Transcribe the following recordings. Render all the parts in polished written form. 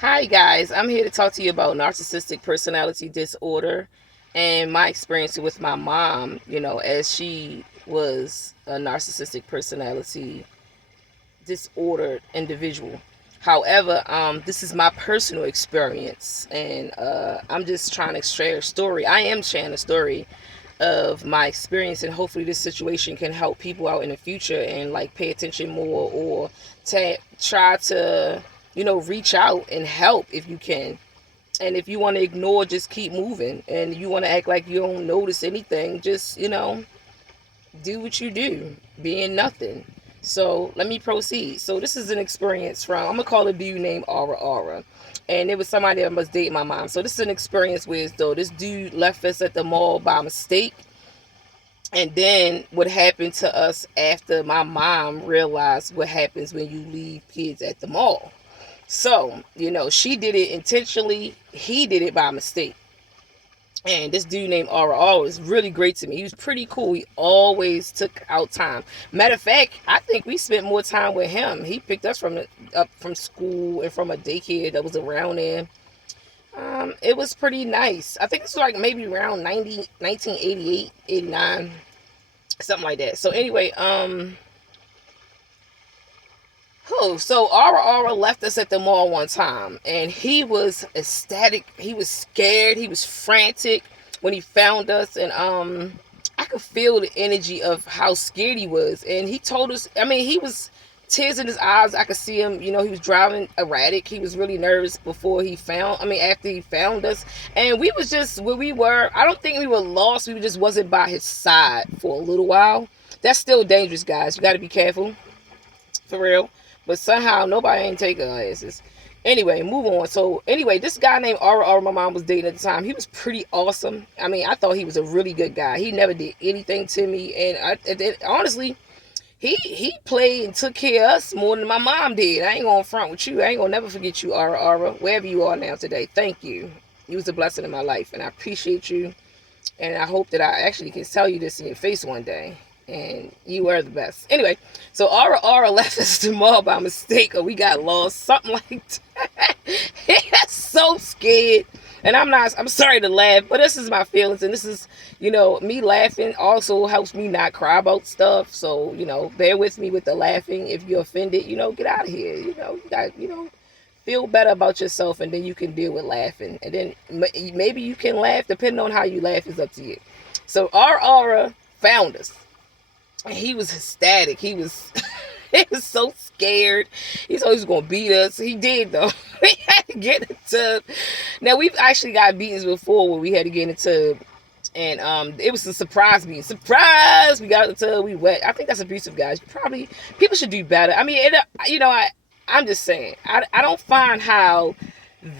Hi, guys. I'm here to talk to you about narcissistic personality disorder and my experience with my mom, as she was a narcissistic personality disordered individual. However, this is my personal experience, and I'm just trying to share a story. I am sharing a story of my experience, and hopefully this situation can help people out in the future and like pay attention more, or try to reach out and help if you can. And if you want to ignore, just keep moving. And you want to act like you don't notice anything, just do what you do, being nothing. So let me proceed. So this is an experience from, I'm gonna call a dude named Aura, and it was somebody that was dating my mom. So this is an experience where, though, this dude left us at the mall by mistake. And then what happened to us after my mom realized what happens when you leave kids at the mall. So, she did it intentionally, he did it by mistake. And this dude named Aura was really great to me. He was pretty cool. He always took out time. Matter of fact, I think we spent more time with him. He picked us up from school and from a daycare that was around there. It was pretty nice. I think it's like maybe around 1988, 89, something like that. So anyway, so Aura left us at the mall one time, and he was ecstatic. He was scared. He was frantic when he found us, and I could feel the energy of how scared he was. And he told us, I mean, he was tears in his eyes. I could see him. He was driving erratic. He was really nervous after he found us, and we was just where we were. I don't think we were lost. We just wasn't by his side for a little while. That's still dangerous, guys. You got to be careful, for real. But somehow nobody ain't take our asses. Anyway, move on. So anyway, this guy named Aura, my mom was dating at the time, he was pretty awesome. I mean, I thought he was a really good guy. He never did anything to me, and honestly, he played and took care of us more than my mom did. I ain't gonna front with you. I ain't gonna never forget you, Aura, wherever you are now today. Thank you. You was a blessing in my life, and I appreciate you. And I hope that I actually can tell you this in your face one day. And you are the best. Anyway, so Aura left us to the mall by mistake, or we got lost, something like that. He got so scared. And I'm sorry to laugh, but this is my feelings. And this is, me laughing also helps me not cry about stuff. So, bear with me with the laughing. If you're offended, get out of here. You got, feel better about yourself, and then you can deal with laughing. And then maybe you can laugh, depending on how you laugh is up to you. So our Aura found us. And he was ecstatic. He was he was so scared. He thought he was gonna beat us. He did, though. We had to get in the tub. Now, we've actually got beatings before where we had to get in the tub. And it was a surprise beating. Surprise! We got in the tub, we wet. I think that's abusive, guys. People should do better. I mean, I'm just saying. I don't find how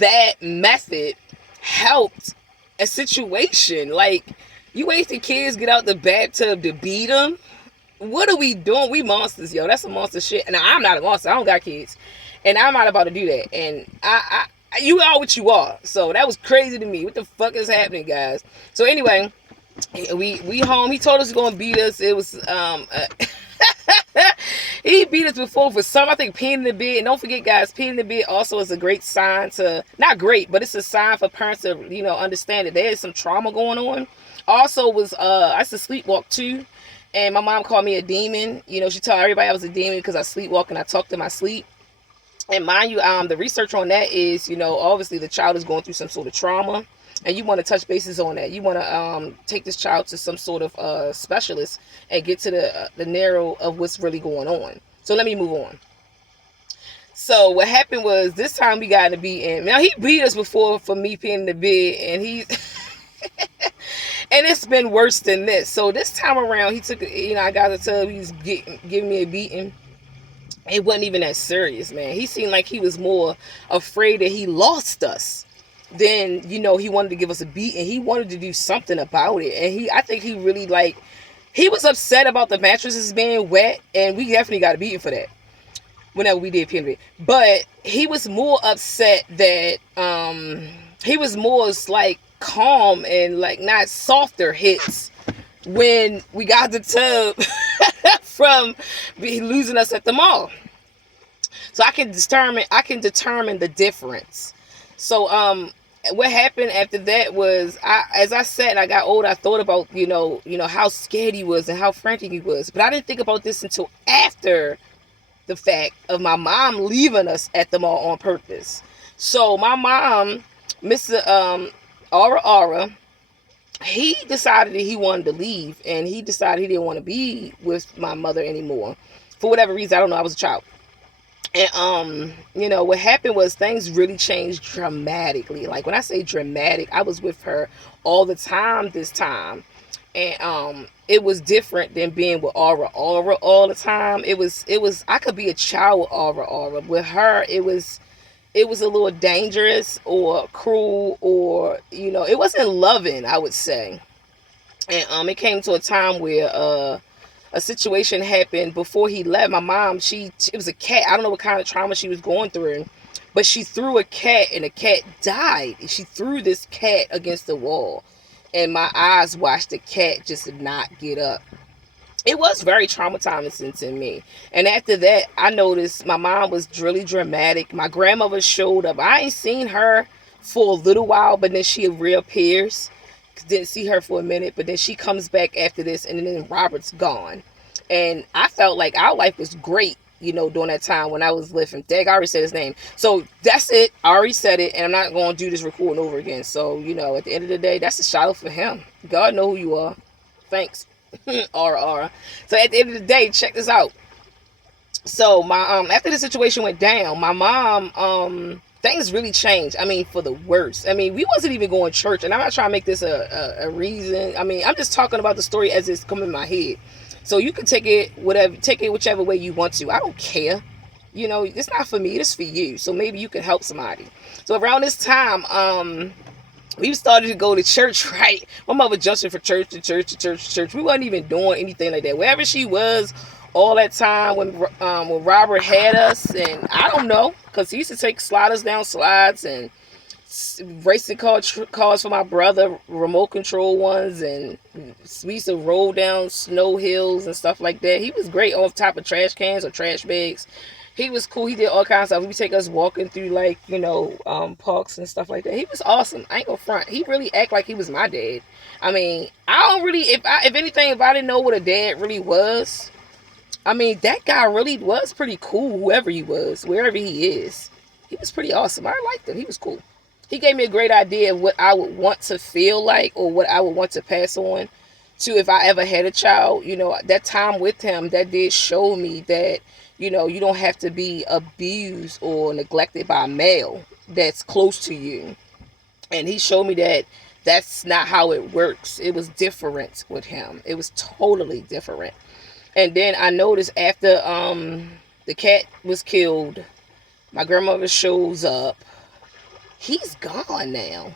that method helped a situation. Like, you wait till kids get out the bathtub to beat them. What are we doing? We monsters, yo. That's some monster shit. And I'm not a monster. I don't got kids, and I'm not about to do that. And you are what you are. So that was crazy to me. What the fuck is happening, guys? So anyway, we home. He told us he was gonna beat us. It was he beat us before for some. I think peeing in the bed. And don't forget, guys, peeing in the bed also is a great sign to, not great, but it's a sign for parents to understand that there is some trauma going on. Also was I used to sleepwalk too. And my mom called me a demon. She told everybody I was a demon because I sleepwalk and I talked in my sleep. And mind you, the research on that is, obviously the child is going through some sort of trauma. And you want to touch bases on that. You want to take this child to some sort of specialist and get to the narrow of what's really going on. So let me move on. So what happened was, this time we got to be in. Now, he beat us before for me peeing in the bed. And he's... And it's been worse than this. So this time around, he took, I got to tell him he's giving me a beating. It wasn't even that serious, man. He seemed like he was more afraid that he lost us than, he wanted to give us a beat, and he wanted to do something about it. And I think he really, he was upset about the mattresses being wet, and we definitely got a beating for that whenever we did PNB. But he was more upset that, he was more like calm and like not softer hits when we got the tub from losing us at the mall. So I can determine the difference. So what happened after that was, as I sat and I got older, I thought about, how scared he was and how frantic he was. But I didn't think about this until after the fact of my mom leaving us at the mall on purpose. So my mom, Mr. Aura, he decided that he wanted to leave, and he decided he didn't want to be with my mother anymore for whatever reason. I don't know. I was a child. And what happened was things really changed dramatically. Like when I say dramatic, I was with her all the time this time. And it was different than being with Aura all the time. It was I could be a child with Aura. With her, it was a little dangerous or cruel, or it wasn't loving, I would say. And it came to a time where a situation happened before he left. My mom, it was a cat. I don't know what kind of trauma she was going through, but she threw a cat and the cat died. She threw this cat against the wall, and my eyes watched the cat just not get up. It was very traumatizing to me. And after that, I noticed my mom was really dramatic. My grandmother showed up. I ain't seen her for a little while, but then she reappears. Didn't see her for a minute, but then she comes back after this, and then Robert's gone. And I felt like our life was great, during that time when I was living. Dag, I already said his name. So that's it. I already said it, and I'm not going to do this recording over again. So, at the end of the day, that's a shout out for him. God know who you are. Thanks. R. So at the end of the day, check this out. So my after the situation went down, my mom things really changed. I mean, for the worse. I mean, we wasn't even going to church, and I'm not trying to make this a reason. I mean, I'm just talking about the story as it's coming in my head. So you can take it whichever way you want to. I don't care. It's not for me, it's for you. So maybe you can help somebody. So around this time, we started to go to church, right? My mother jumping from church to church to church to church. We wasn't even doing anything like that. Wherever she was, all that time when Robert had us, and I don't know, because he used to take sliders down slides and racing cars for my brother, remote control ones, and we used to roll down snow hills and stuff like that. He was great off top of trash cans or trash bags. He was cool. He did all kinds of stuff. He would take us walking through parks and stuff like that. He was awesome. I ain't gonna front. He really act like he was my dad. I mean, I don't really, if anything, if I didn't know what a dad really was, I mean, that guy really was pretty cool, whoever he was, wherever he is. He was pretty awesome. I liked him. He was cool. He gave me a great idea of what I would want to feel like, or what I would want to pass on to if I ever had a child. That time with him, that did show me that, you don't have to be abused or neglected by a male that's close to you. And he showed me that that's not how it works. It was different with him. It was totally different. And then I noticed after the cat was killed, my grandmother shows up. He's gone now.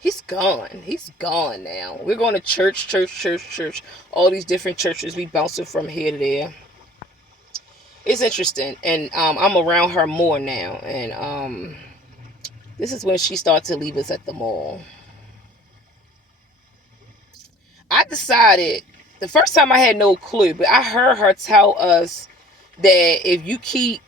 He's gone. He's gone now. We're going to church. All these different churches. We bouncing from here to there. It's interesting. And I'm around her more now. And this is when she started to leave us at the mall. I decided, the first time I had no clue, but I heard her tell us that if you keep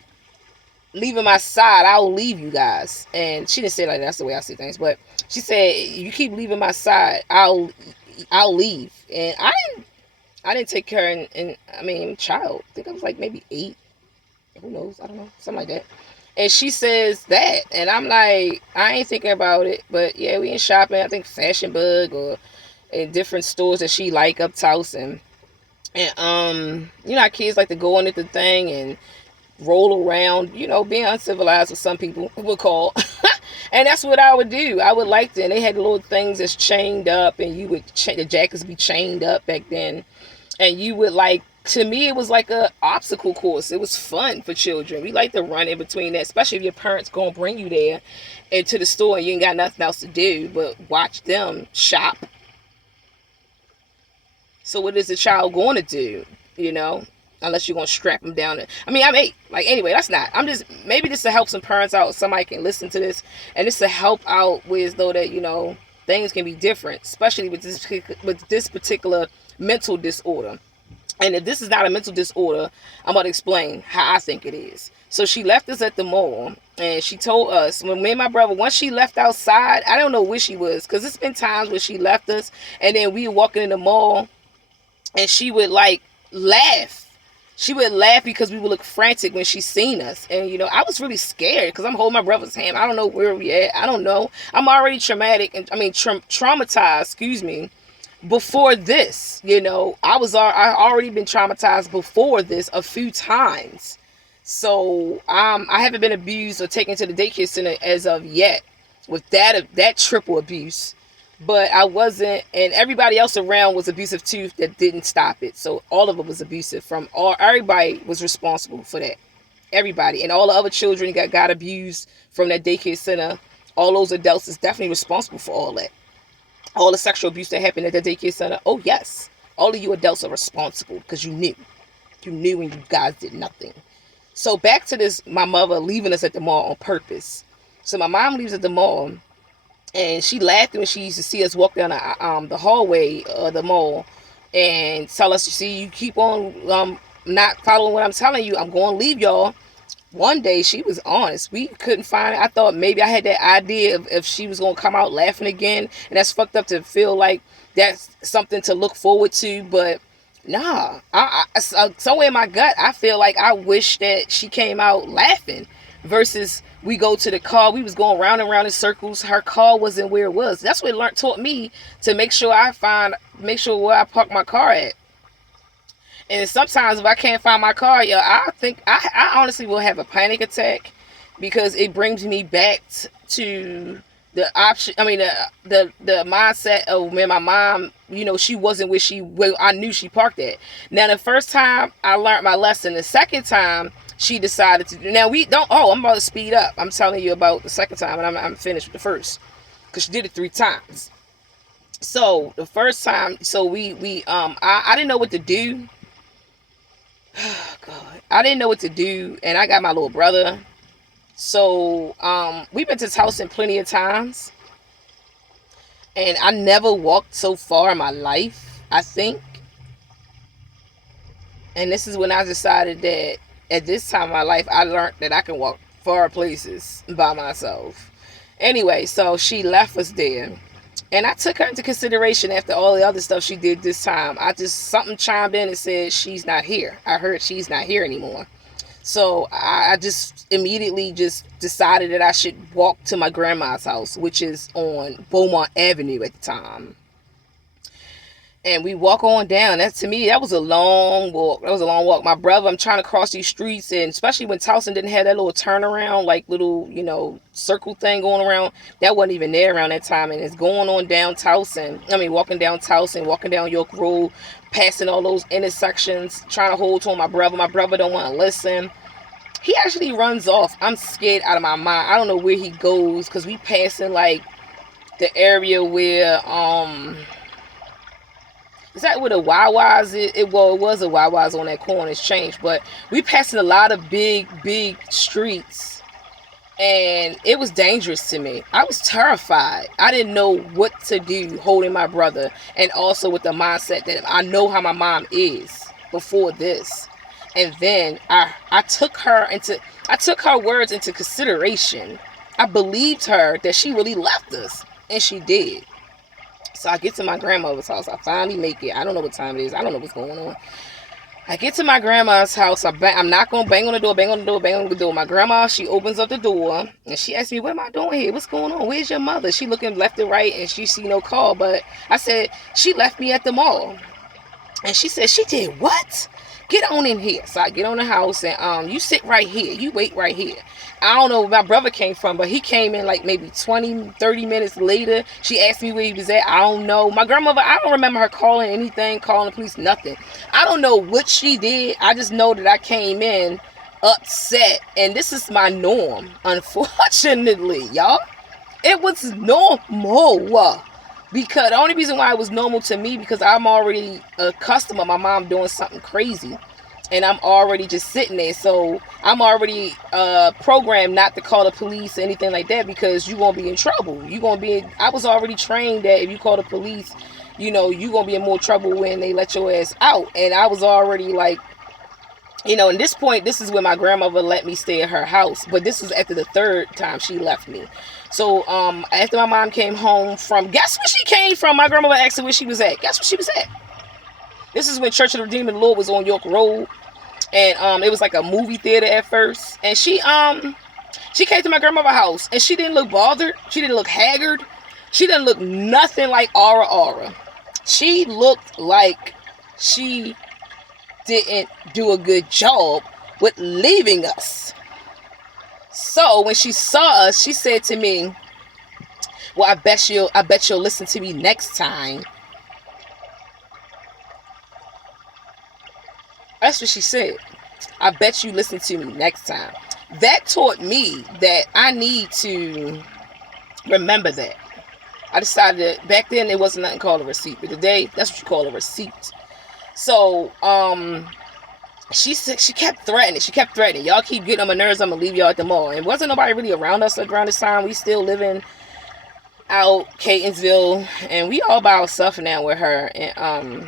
leaving my side, I'll leave you guys. And she didn't say it like that. That's the way I see things. But she said, you keep leaving my side, I'll leave. And I didn't take her in I mean, child. I think I was like maybe 8. Who knows? I don't know. Something like that. And she says that. And I'm like, I ain't thinking about it. But yeah, we in shopping. I think Fashion Bug or in different stores that she like up Towson. And how kids like to go into the thing and roll around, being uncivilized, what some people would call. And that's what I would do. I would like to. And they had little things that's chained up, and you would the jackets be chained up back then. And you would to me, it was like a obstacle course. It was fun for children. We like to run in between that, especially if your parents gonna bring you there and to the store and you ain't got nothing else to do but watch them shop. So what is the child going to do, unless you're going to strap them down? I mean, I'm 8. Anyway, that's not. I'm just, maybe this will help some parents out. Somebody can listen to this, and this will help out with, though, that, things can be different, especially with this particular mental disorder. And if this is not a mental disorder, I'm going to explain how I think it is. So she left us at the mall, and she told us, when me and my brother, once she left outside, I don't know where she was, because it's been times where she left us, and then we were walking in the mall, and she would like laugh. She would laugh because we would look frantic when she seen us. And, I was really scared because I'm holding my brother's hand. I don't know where we at. I don't know. I'm already traumatized, excuse me, before this. I already been traumatized before this a few times. So I haven't been abused or taken to the daycare center as of yet with that triple abuse. But I wasn't, and everybody else around was abusive too that didn't stop it. So all of it was abusive everybody was responsible for that. Everybody. And all the other children got abused from that daycare center. All those adults is definitely responsible for all that. All the sexual abuse that happened at the daycare center. Oh yes. All of you adults are responsible because you knew. You knew and you guys did nothing. So back to this, my mother leaving us at the mall on purpose. So my mom leaves at the mall. And she laughed when she used to see us walk down the hallway of the mall and tell us, see, you keep on not following what I'm telling you, I'm going to leave y'all. One day, she was honest. We couldn't find it. I thought maybe I had that idea of if she was going to come out laughing again. And that's fucked up to feel like that's something to look forward to. But nah, somewhere in my gut, I feel like I wish that she came out laughing versus we go to the car. We was going round and round in circles. Her car wasn't where it was. That's what taught me to make sure where I park my car at. And sometimes if I can't find my car, I think I honestly will have a panic attack because it brings me back to the option. I mean, the mindset of when my mom, she wasn't where I knew she parked at. Now, the first time I learned my lesson. The second time she decided to. Now I'm about to speed up. I'm telling you about the second time, and I'm finished with the first because she did it 3 times. So the first time, I didn't know what to do. Oh God, I didn't know what to do, and I got my little brother. So we've been to Towson plenty of times, and I never walked so far in my life, I think. And this is when I decided that at this time in my life, I learned that I can walk far places by myself. Anyway, so she left us there. And I took her into consideration after all the other stuff she did this time. Something chimed in and said, she's not here. I heard she's not here anymore. So I just immediately just decided that I should walk to my grandma's house, which is on Beaumont Avenue at the time. And we walk on down. To me, that was a long walk. My brother, I'm trying to cross these streets, and especially when Towson didn't have that little turnaround, like little, circle thing going around. That wasn't even there around that time. And it's going on down Towson. Walking down Towson, walking down York Road, passing all those intersections, trying to hold on my brother. My brother don't want to listen. He actually runs off. I'm scared out of my mind. I don't know where he goes because we passing like the area where is that where the Wawa's is? It was a Wawa's on that corner. It's changed. But we passing a lot of big streets. And it was dangerous to me. I was terrified. I didn't know what to do holding my brother. And also with the mindset that I know how my mom is before this. And then I took her words into consideration. I believed her that she really left us. And she did. So I get to my grandmother's house. I finally make it. I don't know what time it is. I don't know what's going on. I get to my grandma's house. I'm not going to bang on the door. My grandma, she opens up the door. And she asks me, what am I doing here? What's going on? Where's your mother? She looking left and right. And she see no call. But I said, she left me at the mall. And she said, she did what? Get on in here. So I get on the house and you sit right here. You wait right here. I don't know where my brother came from, but he came in like maybe 20, 30 minutes later. She asked me where he was at. I don't know. My grandmother, I don't remember her calling anything, calling the police, nothing. I don't know what she did. I just know that I came in upset. And this is my norm, unfortunately, y'all. It was normal. Because the only reason why it was normal to me, because I'm already accustomed to my mom doing something crazy. and I'm already just sitting there. So I'm already programmed not to call the police or anything like that, because you're going to be in trouble. I was already trained that if you call the police, you're going to be in more trouble when they let your ass out. And I was already like, at this point, this is when my grandmother let me stay at her house. But this was after the third time she left me. So after my mom came home from, guess where she came from? My grandmother asked her where she was at. Guess where she was at? This is when Church of the Redeemer of the Lord was on York Road. And it was like a movie theater at first. And she came to my grandmother's house, and she didn't look bothered. She didn't look haggard. She didn't look nothing like Aura. She looked like she didn't do a good job with leaving us. So when she saw us, she said to me, well, I bet you'll listen to me next time. That's what she said. I bet you listen to me next time. That taught me that I need to remember that. I decided that back then there wasn't nothing called a receipt, but today that's what you call a receipt. So she said, she kept threatening. Y'all keep getting on my nerves, I'm gonna leave y'all at the mall. And wasn't nobody really around us around this time. We still living out Catonsville, and we all by ourselves now with her. And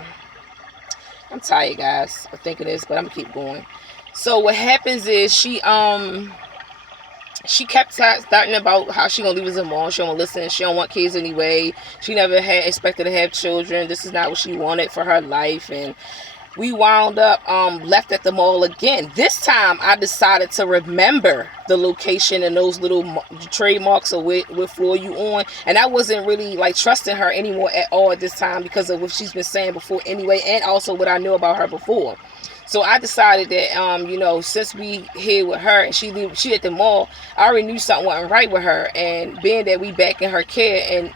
I'm tired, guys, of thinking this, but I'm gonna keep going. So what happens is she kept starting about how she gonna leave us alone. She don't listen. She don't want kids anyway. She never had expected to have children. This is not what she wanted for her life. And we wound up left at the mall again. This time I decided to remember the location and those little trademarks of what floor you on. And I wasn't really like trusting her anymore at all at this time, because of what she's been saying before anyway, and also what I knew about her before. So I decided that, since we here with her and she at the mall, I already knew something wasn't right with her. And being that we back in her care and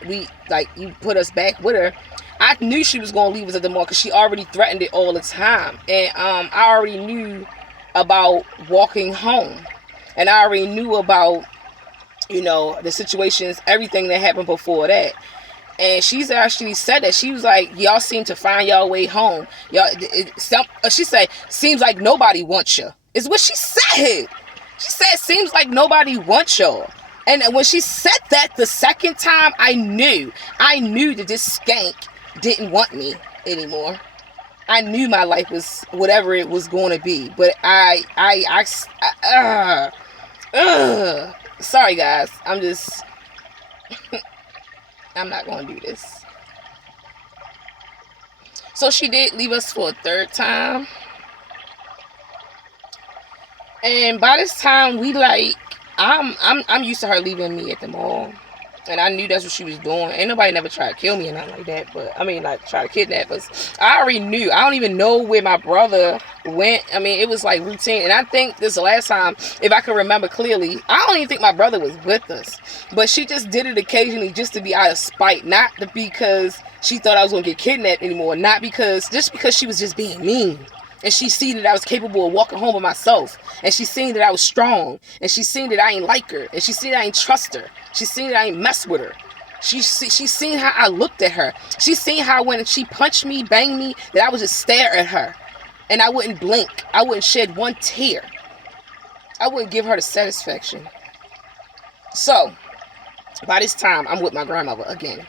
you put us back with her, I knew she was going to leave us at the mall, because she already threatened it all the time. And I already knew about walking home. And I already knew about, the situations, everything that happened before that. And she's actually said that. She was like, y'all seem to find y'all way home. She said, seems like nobody wants you. Is what she said. She said, seems like nobody wants y'all. And when she said that the second time, I knew that this skank didn't want me anymore. I knew my life was whatever it was going to be. But sorry guys, I'm not going to do this. So she did leave us for a third time. And by this time, I'm used to her leaving me at the mall. And I knew that's what she was doing. Ain't nobody never tried to kill me or nothing like that. But, try to kidnap us. I already knew. I don't even know where my brother went. It was like routine. And I think this last time, if I can remember clearly, I don't even think my brother was with us. But she just did it occasionally just to be out of spite. Not because she thought I was going to get kidnapped anymore. Just because she was just being mean. And she seen that I was capable of walking home by myself. And she seen that I was strong. And she seen that I ain't like her. And she seen that I ain't trust her. She seen that I ain't mess with her. She seen how I looked at her. She seen how when she punched me, banged me, that I would just stare at her. And I wouldn't blink. I wouldn't shed one tear. I wouldn't give her the satisfaction. So, by this time, I'm with my grandmother again.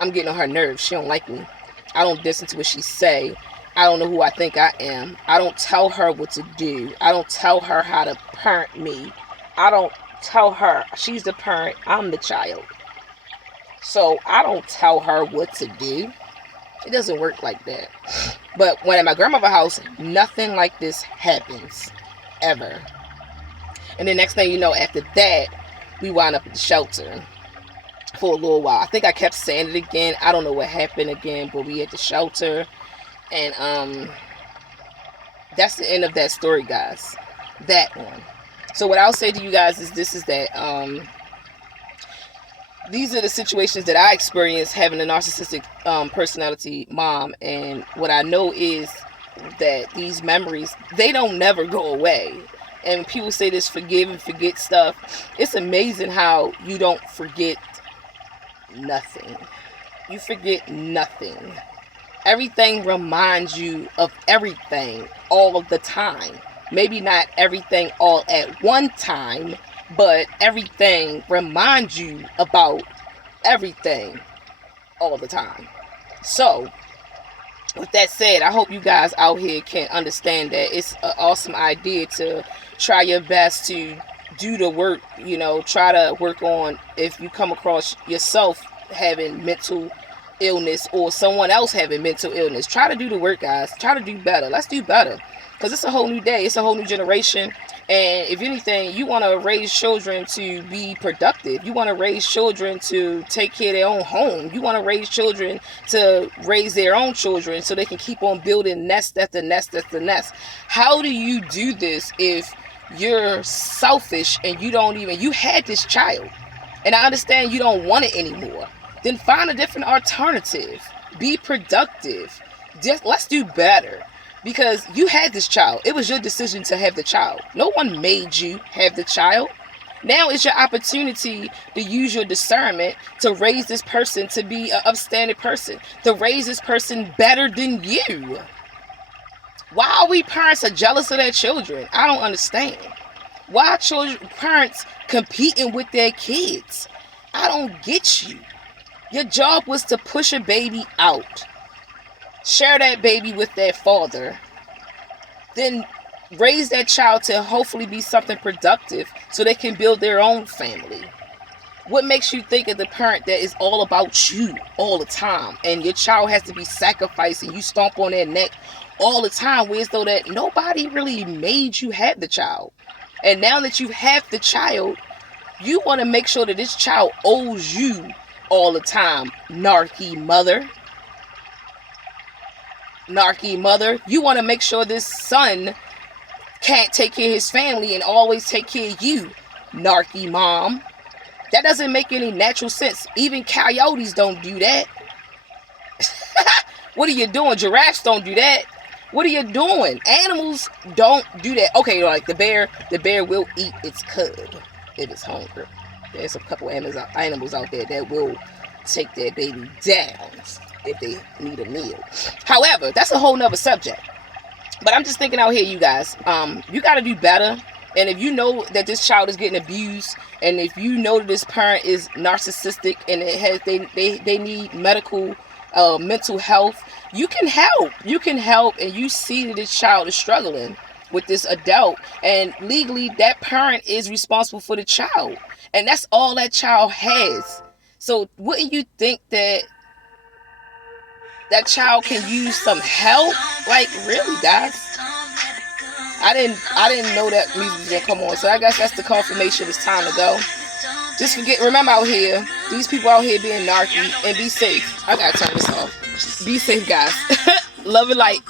I'm getting on her nerves. She don't like me. I don't listen to what she say. I don't know who I think I am. I don't tell her what to do. I don't tell her how to parent me. I don't tell her. She's the parent. I'm the child. So I don't tell her what to do. It doesn't work like that. But when at my grandmother's house, nothing like this happens. Ever. And the next thing you know, after that, we wound up at the shelter for a little while. I think I kept saying it again. I don't know what happened again, but we at the shelter. And that's the end of that story, guys. That one. So what I'll say to you guys is that these are the situations that I experienced having a narcissistic personality mom. And what I know is that these memories, they don't never go away. And people say this forgive and forget stuff. It's amazing how you don't forget nothing. You forget nothing. Everything reminds you of everything all of the time. Maybe not everything all at one time, but everything reminds you about everything all the time. So, with that said, I hope you guys out here can understand that it's an awesome idea to try your best to do the work. Try to work on, if you come across yourself having mental illness or someone else having mental illness, try to do the work, guys. Try to do better. Let's do better, because it's a whole new day. It's a whole new generation. And if anything, you want to raise children to be productive. You want to raise children to take care of their own home. You want to raise children to raise their own children so they can keep on building nest after nest after nest. How do you do this if you're selfish and you had this child, and I understand you don't want it anymore? Then find a different alternative. Be productive. Let's do better. Because you had this child. It was your decision to have the child. No one made you have the child. Now it's your opportunity to use your discernment to raise this person to be an upstanding person. To raise this person better than you. Why are we parents are jealous of their children? I don't understand. Why are parents competing with their kids? I don't get you. Your job was to push a baby out. Share that baby with their father. Then raise that child to hopefully be something productive so they can build their own family. What makes you think of the parent that is all about you all the time, and your child has to be sacrificed and you stomp on their neck all the time, whereas though that nobody really made you have the child? And now that you have the child, you want to make sure that this child owes you all the time. Narky mother. You want to make sure this son can't take care of his family and always take care of you. Narky mom. That doesn't make any natural sense. Even coyotes don't do that. What are you doing? Giraffes don't do that. What are you doing? Animals don't do that. Okay, like the bear will eat its cub if it's hungry. There's a couple animals out there that will take their baby down if they need a meal. However, that's a whole nother subject. But I'm just thinking out here, you guys, you got to do better. And if you know that this child is getting abused, and if you know that this parent is narcissistic and they need mental health, you can help. You can help, and you see that this child is struggling with this adult, and legally that parent is responsible for the child, and that's all that child has. So wouldn't you think that child can use some help? Like, really, guys? I didn't know that music was gonna come on. So I guess that's the confirmation. It's time to go. Just remember out here, these people out here being narky, and be safe. I gotta turn this off. Be safe, guys. Love and light.